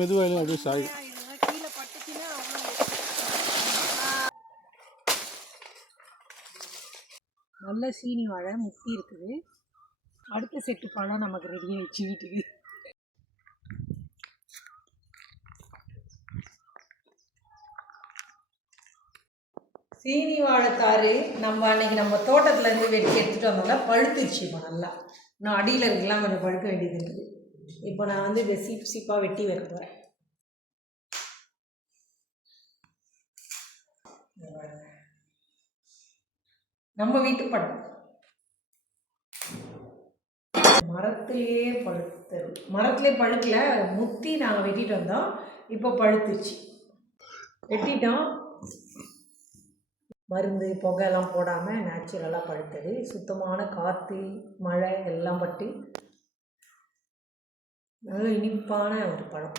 மெதுவாக அப்படியே சாய். கீழே பட்டுச்சுன்னா நல்ல சீனி வாழை முத்தி இருக்குது. அடுத்த செட்டு பழம் நமக்கு ரெடி ஆயிடுச்சு வீட்டுக்கு. சீனி வாழைத்தாறு நம்ம அன்றைக்கி நம்ம தோட்டத்துலேருந்து வெட்டி எடுத்துகிட்டு வந்தோம்னா பழுத்துச்சு. இப்போ நல்லா நான் அடியில் இருக்கலாம் கொஞ்சம் பழுக்க வேண்டியது இருக்குது. இப்போ நான் வந்து இதை சீப்பாக வெட்டி வைக்க போகிறேன். நம்ம வீட்டு பழம் மரத்துலேயே பழுத்தது. மரத்துலேயே பழுக்கல, முத்தி நாங்கள் வெட்டிட்டு வந்தோம். இப்போ பழுத்துச்சு, வெட்டிட்டோம். மருந்து புகையெல்லாம் போடாமல் நேச்சுரலாக பழுத்தது. சுத்தமான காற்று மழை எல்லாம் பட்டு நல்ல இனிப்பான ஒரு பழம்.